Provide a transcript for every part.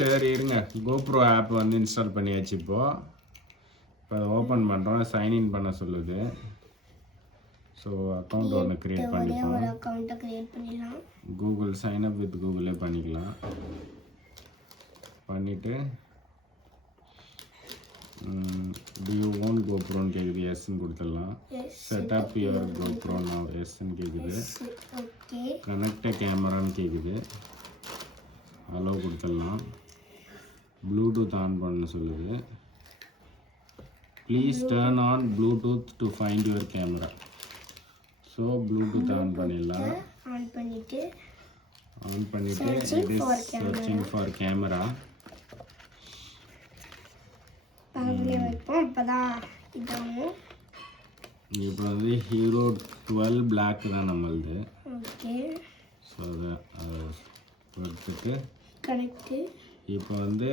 சரி இருங்க GoPro app வந்து இன்ஸ்டால் பண்ணியாச்சு இப்போ அதை ஓப்பன் பண்ணுறோம் சைன்இன் பண்ண சொல்லுது ஸோ அக்கௌண்ட் ஒன்று க்ரியேட் பண்ணிக்கலாம் கூகுள் சைன்அப் வித் கூகுளே பண்ணிக்கலாம் பண்ணிவிட்டு do you own GoProன்னு கேட்குது எஸ்ன்னு கொடுத்துடலாம் செட்டப் யுவர் GoPro now எஸ்ன்னு கேட்குது கனெக்ட் கேமரான்னு கேட்குது அலோவ் கொடுத்துடலாம் ப்ளூடூத் ஆன் பண்ண சொல்லுது please turn on Bluetooth to find your camera so Bluetooth on பண்ணிடலாம் ஆன் பண்ணிவிட்டு it is searching for camera இப்போ வந்து ஹீரோ 12 பிளாக் தான் நம்மளது ஸோ அதை எடுத்துட்டு இப்போ வந்து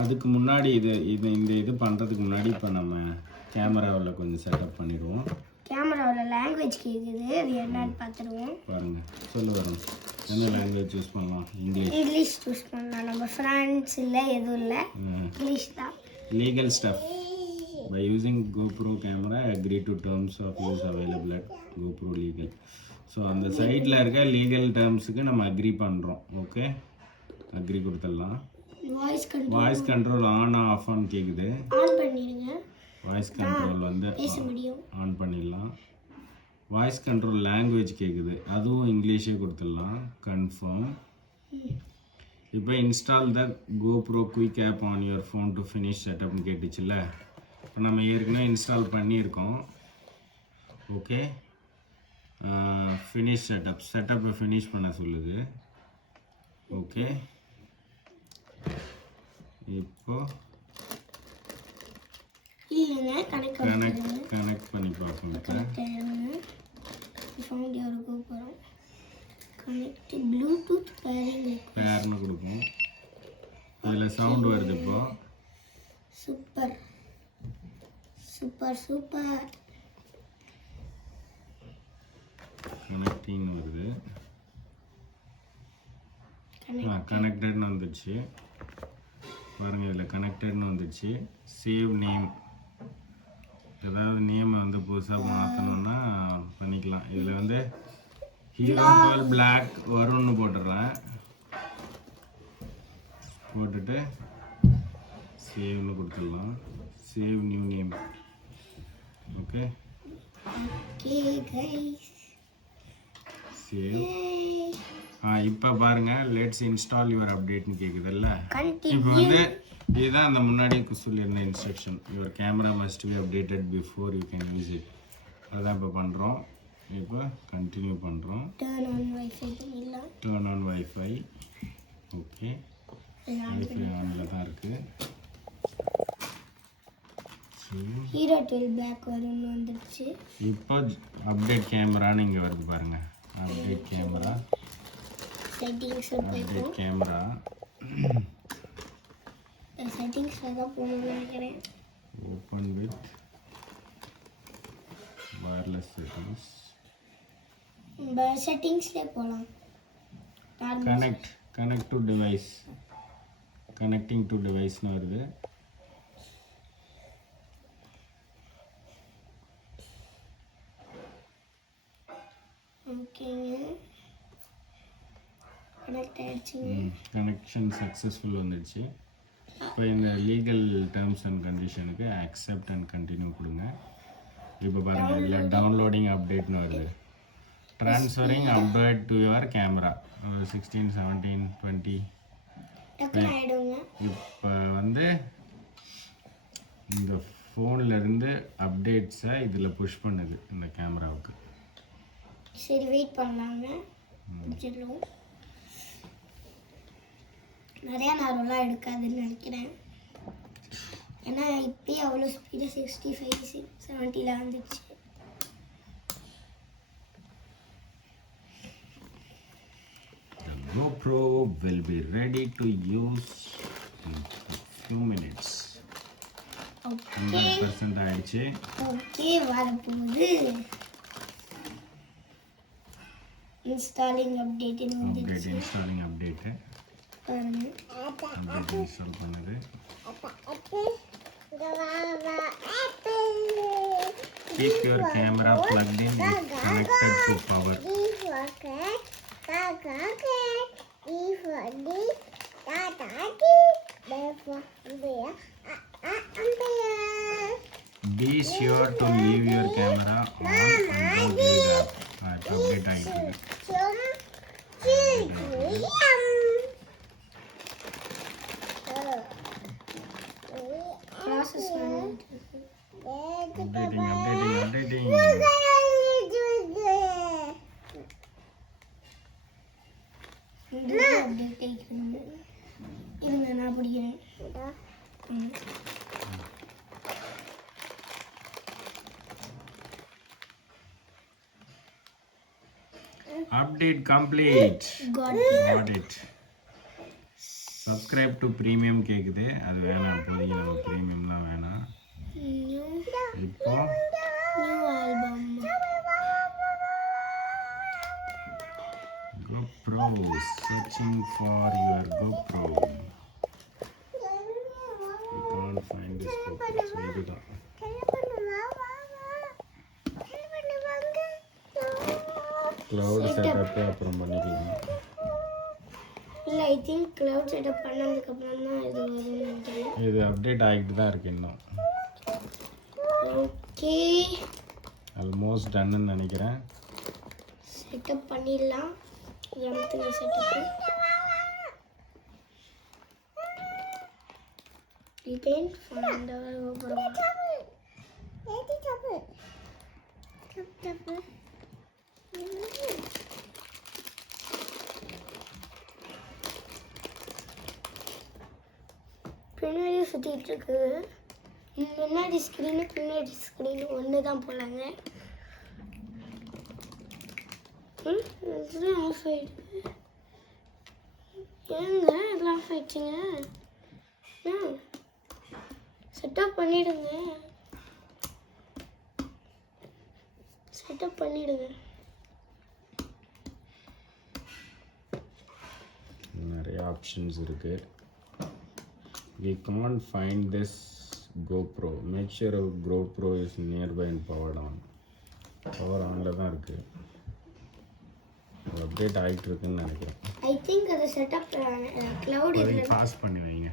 அதுக்கு முன்னாடி இது பண்ணுறதுக்கு முன்னாடி இப்போ நம்ம கேமராவில் கொஞ்சம் செட்டப் பண்ணிடுவோம் கேமராவில் லாங்குவேஜ் கேட்குது அது என்னன்னு பார்த்துருவோம் பாருங்கள் சொல்லு வரும் என்ன லாங்குவேஜ் சூஸ் பண்ணலாம் இங்கிலீஷ் சூஸ் பண்ணலாம் நம்ம ஃப்ரான்ஸ் இல்லை எதுவும் இல்லை இங்கிலீஷ் தான் legal stuff by using GoPro camera agree to terms of use available at GoPro legal so அந்த சைட்டில் இருக்க லீகல் டேர்ம்ஸுக்கு நம்ம அக்ரி பண்ணுறோம் ஓகே அக்ரி கொடுத்துடலாம் வாய்ஸ் கண்ட்ரோல் ஆன் ஆஃப்னு கேட்குது வாய்ஸ் கண்ட்ரோல் வந்து ஆன் பண்ணிடலாம் வாய்ஸ் கண்ட்ரோல் லாங்குவேஜ் கேட்குது அதுவும் இங்கிலீஷே கொடுத்துடலாம் கன்ஃபார்ம் இப்போ install the GoPro quick app on your phone to finish செட்டப்னு கேட்டுச்சுல்ல இப்போ நம்ம ஏற்கனவே இன்ஸ்டால் பண்ணியிருக்கோம் ஓகே ஃபினிஷ் செட்டப்பை ஃபினிஷ் பண்ண சொல்லுது ஓகே இப்போ கனெக்ட் பண்ணி பார்ப்போம் கனெக்ட் ப்ளூடூத் பேர்னு கொடுப்போம் அதில் சவுண்ட் வருது இப்போ சூப்பர் சூப்பர் சூப்பர் கனெக்டிங் வருது கனெக்டட்னு வந்துடுச்சு பாருங்கள் இதில் கனெக்டட்னு வந்துடுச்சு சேவ் நேம் ஏதாவது நேமை வந்து புதுசாக மாற்றணுன்னா பண்ணிக்கலாம் இதில் வந்து ஹீரோ 12 பிளாக் வரும்னு போட்டுடுறேன் போட்டுட்டு சேவ்னு கொடுத்துடலாம் save new name okay save இப்போ பாருங்கள் லெட்ஸ் இன்ஸ்டால் யுவர் அப்டேட்னு கேட்குதுல்ல இப்போ வந்து இதுதான் அந்த முன்னாடி சொல்லியிருந்த instruction your camera must be updated before you can use it அதான் இப்போ பண்ணுறோம் இப்போ கண்டினியூ பண்ணுறோம் turn on wifi okay wifi ஆனில் தான் இருக்குது ஹீரோ 12 பிளாக் வரும்னு வந்துடுச்சு இப்போ அப்டேட் கேமரான்னு இங்கே வருது பாருங்கள் அப்டேட் கேமரா அப்டேட் கேமரா செட்டிங்ஸில் தான் போகணும்னு நினைக்கிறேன் ஓப்பன் வித் வயர்லெஸ் செட்டிங்ஸ் செட்டிங்ஸ்லேயே போகலாம் connect to device connecting to டிவைஸ்னு வருது ஓகேங்க கனெக்ட் ஆயிடுச்சுங்க கனெக்ஷன் சக்ஸஸ்ஃபுல் வந்துடுச்சு இப்போ இந்த லீகல் டேர்ம்ஸ் அண்ட் கண்டிஷனுக்கு அக்செப்ட் அண்ட் கண்டினியூ கொடுங்க இப்போ பாருங்கள் இதில் டவுன்லோடிங் அப்டேட்னு வருது transferring update to your camera 16 17 20 இப்போ வந்து இந்த ஃபோன்லேருந்து அப்டேட்ஸை இதில் புஷ் பண்ணுது இந்த கேமராவுக்கு சரி வெயிட் பண்ணலாங்க நிறையா நேரம்லாம் எடுக்காதுன்னு நினைக்கிறேன் ஏன்னா இப்போயே அவ்வளோ ஸ்பீடாக 65 70 வந்துடுச்சு GoPro will be ready to use in a few minutes. Okay. 100% ஆயிடுச்சு. Okay, வரப்போகுது. Installing update installing update. பாருங்க. இன்ஸ்டால் பண்ணது. Keep your camera plugged in if connected to power. Be sure to leave your camera on and don't delete the app. Update ஆயிடுச்சு. Process Updating. இருங்க நான் பிடிக்கிறேன். Update complete. Got it. Subscribe to premium கேக்குது. அது வேணாம், இப்போதைக்கு நம்ம ப்ரீமியம்லாம் வேணாம். இப்போ new album. GoPro, searching for your GoPro. You can't find this GoPro. So இதுதான். Cloud setup அப்புறம் பண்ணிக்கலாம். இல்லை, ஐ திங்க் க்ளவுட் செட்டப் பண்ணதுக்கப்புறம் தான் இது வரும்னு நினைக்கிறேன். இது அப்டேட் ஆகிட்டு தான் இருக்கு இன்னும். ஓகே, ஆல்மோஸ்ட் டன்னு நினைக்கிறேன். செட்டப் பண்ணிடலாம். எம்துங்க செட்டப்பு. ரிட்டைன் ஃபண்ட் அப்புறம் பின்னாடி சுற்றிட்டு இருக்கு. முன்னாடி ஸ்க்ரீனு பின்னாடி ஸ்க்ரீனு ஒன்று தான் போலாங்க. இதெல்லாம் ஆஃப் ஆகிடுது. ஏங்க இதெல்லாம் ஆஃப் ஆகிடுச்சிங்க? செட்டப் பண்ணிவிடுங்க. நிறைய ஆப்ஷன்ஸ் இருக்கு. We can't find this GoPro. Make sure your GoPro is nearby and powered on. Power ஆனில் தான் இருக்கு. அப்டேட் ஆகிட்டு இருக்குன்னு நினைக்கிறேன். ஐ திங்க் அது செட்டப் க்ளவுட் பாஸ் பண்ணி வைங்க.